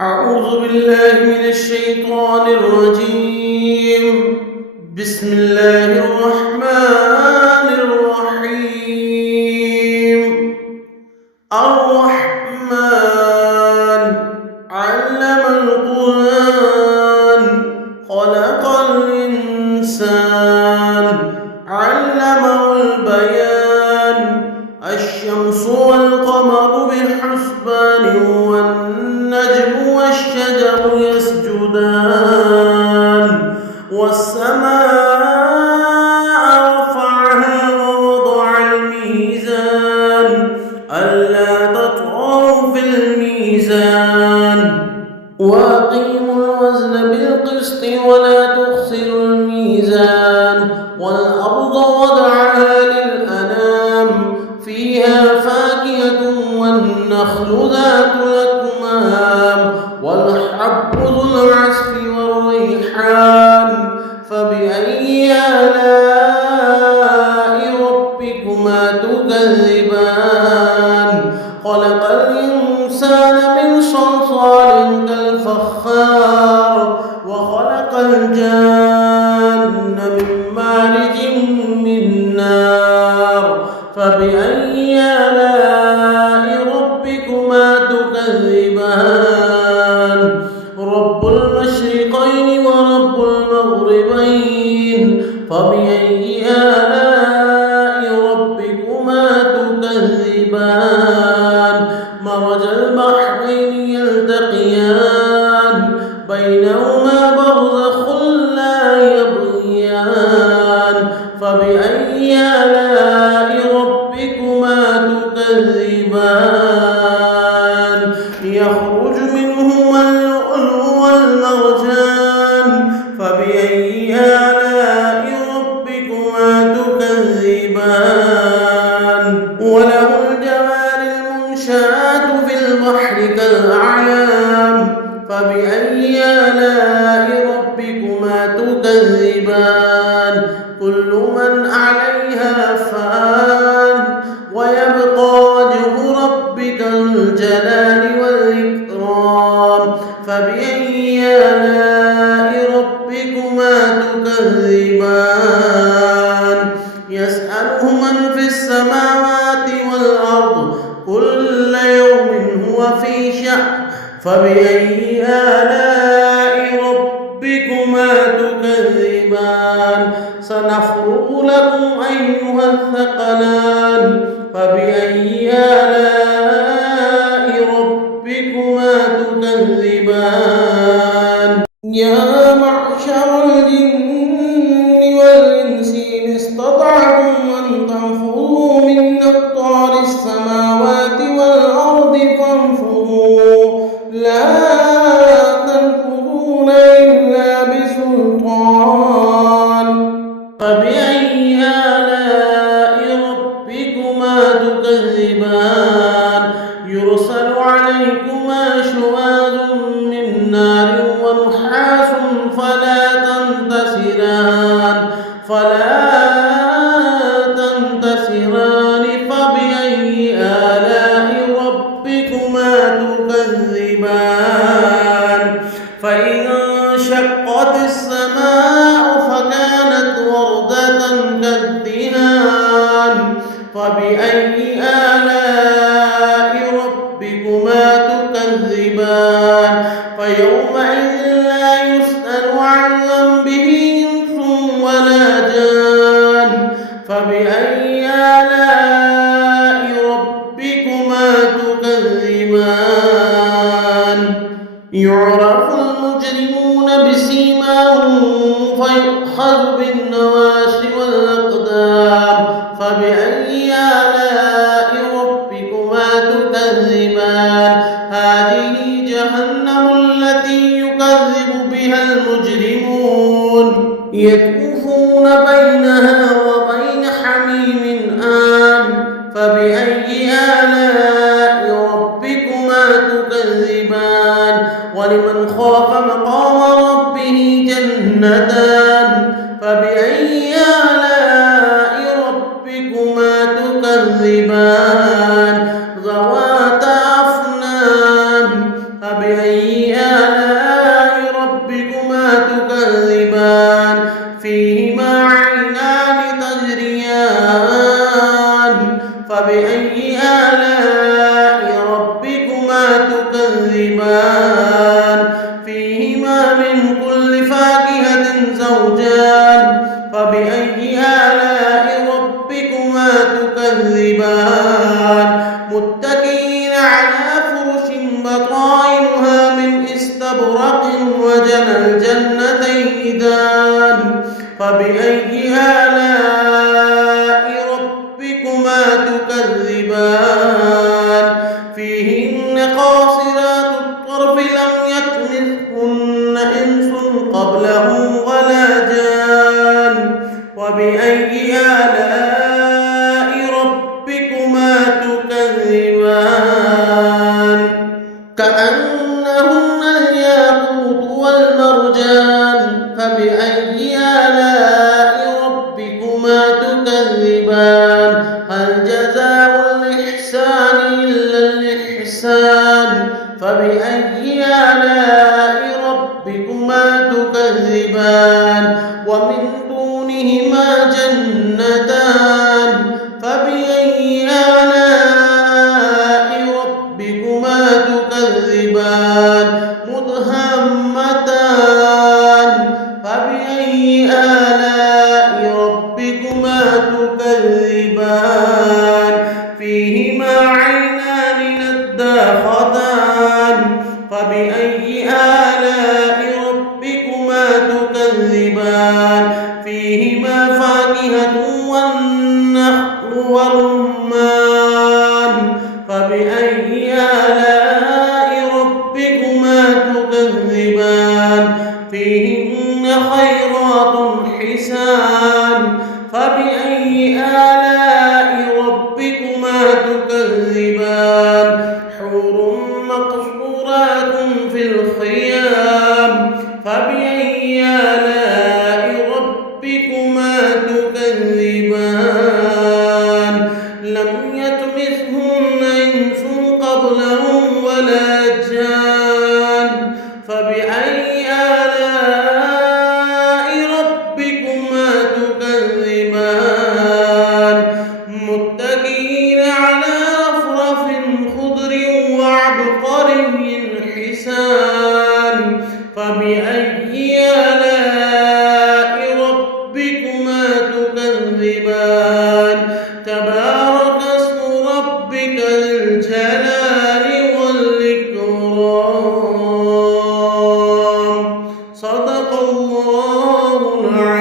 أعوذ بالله من الشيطان الرجيم. بسم الله الرحمن الرحيم. الرحمن علم القرآن خلق الإنسان علمه البيان. الشمس والقمر بحسبان والنجم والشجر يسجدان والسماء رفعها ووضع الميزان ألا تطغوا في الميزان وأقيموا الوزن بالقسط ولا تخسروا الميزان والأرض وضعها للأنام فيها فاكهة والنخل ذات الأكمام والحب ذو العصف والريحان فبأي آلاء ربكما تكذبان. خلق الإنسان من صلصال كالفخار وخلق الجان من مارج من نار فبأي آلاء ربكما تكذبان. رب المشرقين ورب المغربين فبأي آلاء ربكما تكذبان. مرج البحرين يلتقيان بينهما برزخ لا يبغيان فبأي آلاء ربكما تكذبان. يخرج منهما اللؤلؤ والمرجان فبأي آلاء ربكما تكذبان. وله الجوار المنشآت في البحر كالأعلام فبأي آلاء ربكما تكذبان. كل من عليها فان ويبقى وجه ربك ذو الجلال والإكرام فبأي آلاء ربكما تكذبان. يسأله من في السماوات والأرض كل يوم هو في شأن فبأي آلاء ربكما تكذبان. سنفرغ لكم أيها الثقلان فبأي آلاء ربكما تكذبان. يا معشر الجن والإنس إن استطعتم أن تنفذوا من أقطار السماوات والأرض فانفذوا لا تنفذون إلا بسلطان فبأي آلاء ربكما تكذبان. يرسل عليكما شواظ من نار ونحاس فلا تنتصران فبأي آلاء ربكما تكذبان. فإن شقت السماء فكانت وردة كالدهان فبأي آلاء ربكما تكذبان. فيومئذ لا يسأل عن ذنبه إنس ولا جان فبأي آلاء ربكما تكذبان. يعرف المجرمون بسيماهم فيؤخذ بالنواصي والأقدام فبأي آلاء ربكما تكذبان. هذه جهنم التي يكذب بها المجرمون يطوفون بينها وبين حميم آن فبأي آلاء ربكما تكذبان. ولمن خاف مقام ربه جنتان فبأي آلاء ربكما تكذبان. ذواتا أفنان فبأي آلاء ربكما تكذبان فيهما عينان تجريان فبأي آلاء ربكما تكذبان فيهما من كل فاكهة زوجان فبأي آلاء ربكما تكذبان متكئين على فرش بطائنها من استبرق وجنى الجنتين دان فبأي آلاء ربكما تكذبان فيهن قاصرات الطرف لم يطمثهن إنس قبلهم ولا جان وبأي آلاء ربكما تكذبان كأنهن الياقوت والمرجان فبأي آلاء ربكما تكذبان هل جزاء الإحسان إلا الإحسان فبأي آلاء ربكما تكذبان ومن دونهما جنتان فبأي آلاء ربكما تكذبان مدهامتان فبأي آلاء ربكما تكذبان فيهما عينان نضاختان فبأي آلاء ربكما تكذبان فيهما فاكهة والنخل والرمان فبأي آلاء ربكما تكذبان فيهن خيرات حسان فبأي آلاء ربكما تكذبان حور مقصورات في الخيام فبأي آلاء ربكما تكذبان لم يطمثهن إنس قبلهم ولا جان فبأي آلاء ربكما تكذبان متكئين على رفرف خضر وعبقري حسان فبأي آلاء ربكما تكذبان تبارك اسم ربك ذي الجلال والإكرام صدق الله العظيم.